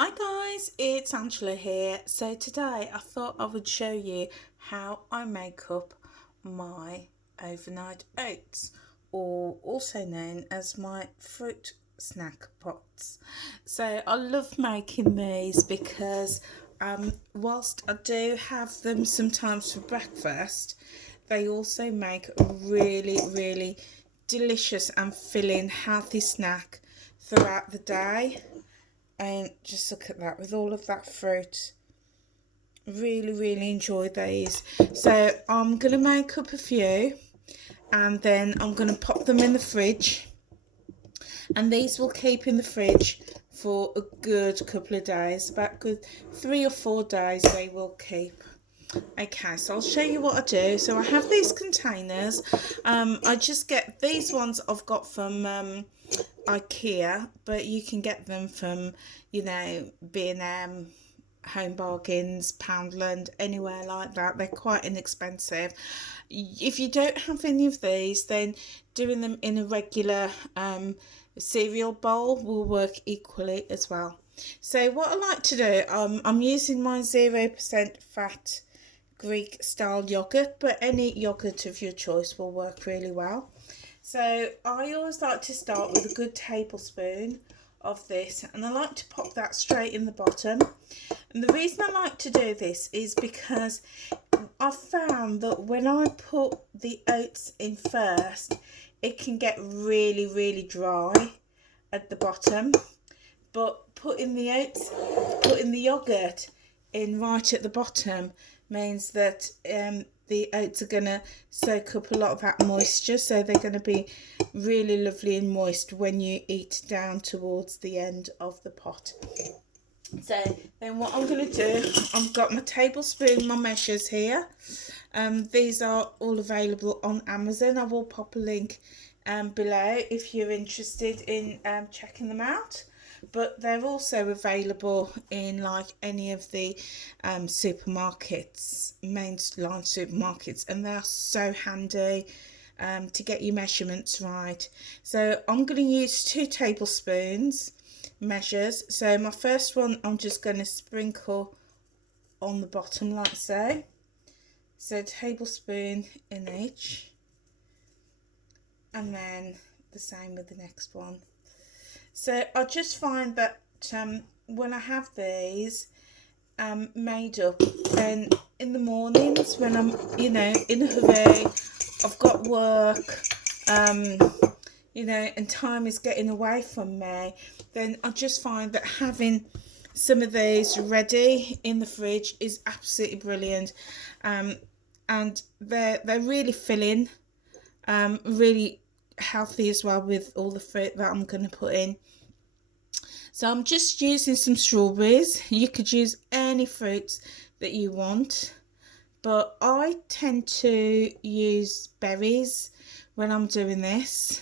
Hi guys, it's Angela here. So today I thought I would show you how I make up my overnight oats, or also known as my fruit snack pots. So I love making these because whilst I do have them sometimes for breakfast, they also make a really delicious and filling healthy snack throughout the day. And just look at that with all of that fruit. Really enjoy these. So I'm going to make up a few and then I'm going to pop them in the fridge, and these will keep in the fridge for a good couple of days. About good 3 or 4 days they will keep. Okay, so I'll show you what I do. So I have these containers. I just get these ones I've got from IKEA, but you can get them from, B&M, Home Bargains, Poundland, anywhere like that. They're quite inexpensive. If you don't have any of these, then doing them in a regular cereal bowl will work equally as well. So what I like to do, I'm using my 0% fat Greek style yogurt, but any yogurt of your choice will work really well. So I always like to start with a good tablespoon of this, and I like to pop that straight in the bottom. And the reason I like to do this is because I've found that when I put the oats in first, it can get really dry at the bottom. But putting the yogurt in right at the bottom means that the oats are going to soak up a lot of that moisture, so they're going to be really lovely and moist when you eat down towards the end of the pot. So then what I'm going to do, I've got my tablespoon, my measures here. These are all available on Amazon. I will pop a link below if you're interested in checking them out. But they're also available in like any of the supermarkets, mainline supermarkets, and they are so handy to get your measurements right. So I'm going to use 2 tablespoons measures. So my first one I'm just going to sprinkle on the bottom like so. So a tablespoon in each, and then the same with the next one. So I just find that when I have these made up, then in the mornings when I'm, in a hurry, I've got work, and time is getting away from me, then I just find that having some of these ready in the fridge is absolutely brilliant. And they're really filling, really healthy as well with all the fruit that I'm going to put in. So I'm just using some strawberries. You could use any fruits that you want, but I tend to use berries when I'm doing this,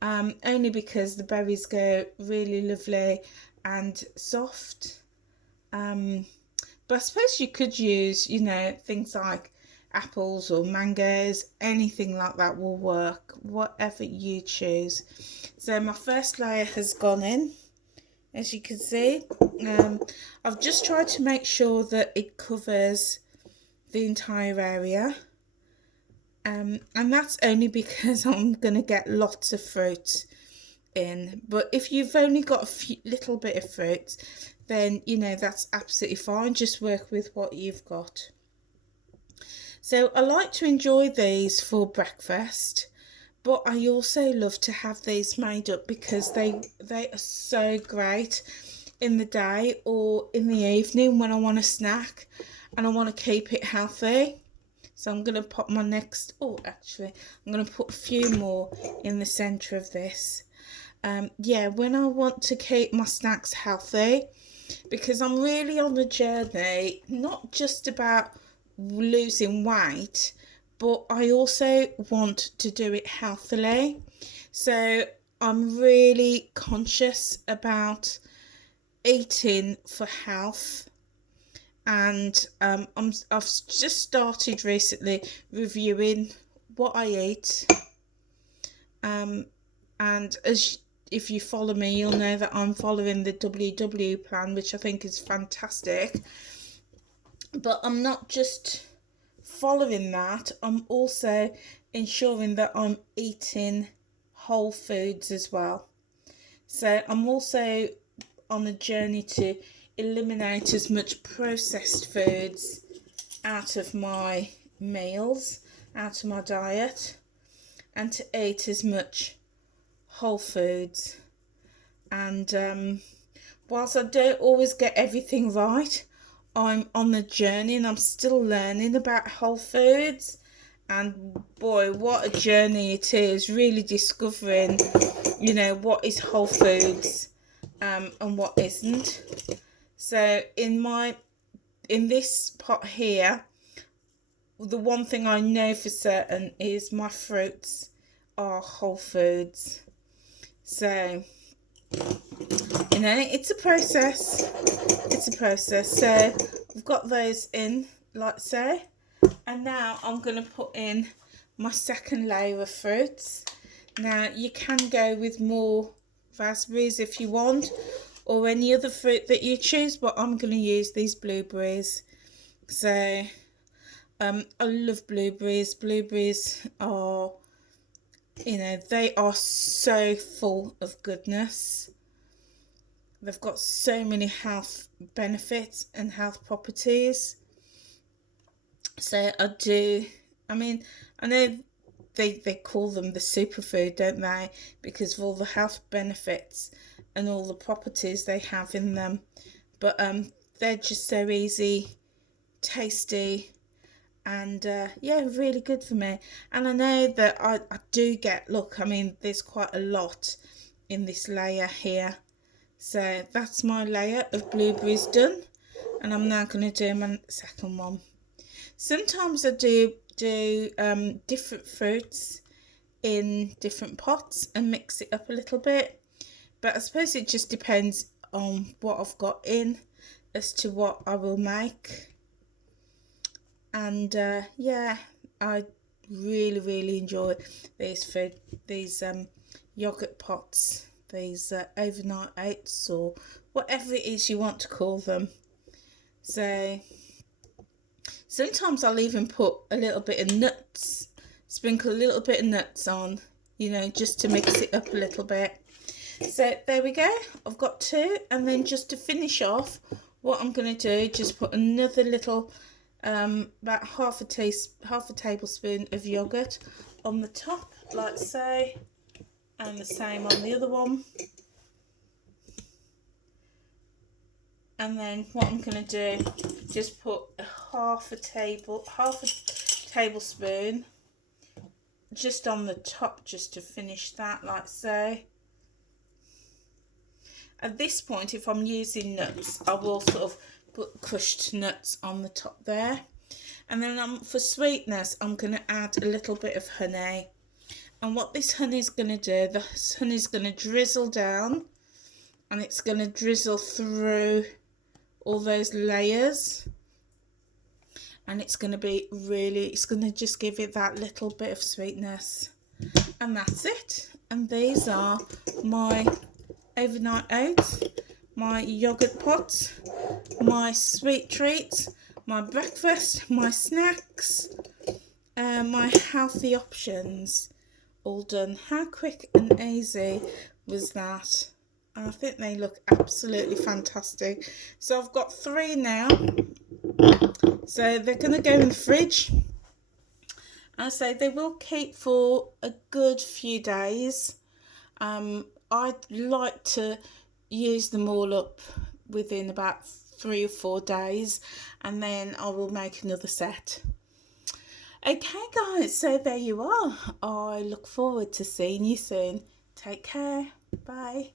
only because the berries go really lovely and soft. But I suppose you could use, things like apples or mangoes, anything like that will work, whatever you choose. So my first layer has gone in, as you can see. I've just tried to make sure that it covers the entire area, and that's only because I'm going to get lots of fruit in. But if you've only got a little bit of fruit, then that's absolutely fine. Just work with what you've got. So I like to enjoy these for breakfast, but I also love to have these made up because they are so great in the day or in the evening when I want a snack and I want to keep it healthy. So I'm going to pop my next, I'm going to put a few more in the centre of this. When I want to keep my snacks healthy, because I'm really on the journey, not just about losing weight, but I also want to do it healthily. So I'm really conscious about eating for health, and I've just started recently reviewing what I eat, and as if you follow me, you'll know that I'm following the WW plan, which I think is fantastic. But I'm not just following that, I'm also ensuring that I'm eating whole foods as well. So I'm also on a journey to eliminate as much processed foods out of my meals, out of my diet, and to eat as much whole foods. And whilst I don't always get everything right, I'm on the journey and I'm still learning about whole foods. And boy, what a journey it is, really discovering, what is whole foods and what isn't. So in this pot here, the one thing I know for certain is my fruits are whole foods. So, it's a process. So I've got those in, like so. And now I'm going to put in my second layer of fruits. Now, you can go with more raspberries if you want, or any other fruit that you choose, but I'm going to use these blueberries. So, I love blueberries. Blueberries are, they are so full of goodness. They've got so many health benefits and health properties. So I know they call them the superfood, don't they? Because of all the health benefits and all the properties they have in them. But they're just so easy, tasty, and really good for me. And I know that I do get, there's quite a lot in this layer here. So that's my layer of blueberries done, and I'm now going to do my second one. Sometimes I do different fruits in different pots and mix it up a little bit, but I suppose it just depends on what I've got in as to what I will make. And I really enjoy these yogurt pots, these overnight oats, or whatever it is you want to call them. So sometimes I'll even put a little bit of nuts, sprinkle a little bit of nuts on, just to mix it up a little bit. So there we go, I've got two. And then just to finish off, what I'm going to do, just put another little about half a tablespoon of yogurt on the top, like so, and the same on the other one. And then what I'm going to do, just put half a tablespoon just on the top, just to finish that, like so. At this point, if I'm using nuts, I will sort of put crushed nuts on the top there. And then for sweetness, I'm going to add a little bit of honey. And what this honey is going to do, the honey is going to drizzle down, and it's going to drizzle through all those layers, and it's going to just give it that little bit of sweetness. And that's it. And these are my overnight oats, my yogurt pots, my sweet treats, my breakfast, my snacks, my healthy options, all done. How quick and easy was that? I think they look absolutely fantastic. So I've got 3 now. So they're going to go in the fridge. I say they will keep for a good few days. I'd like to use them all up within about 3 or 4 days, and then I will make another set. Okay guys, so there you are. I look forward to seeing you soon. Take care. Bye.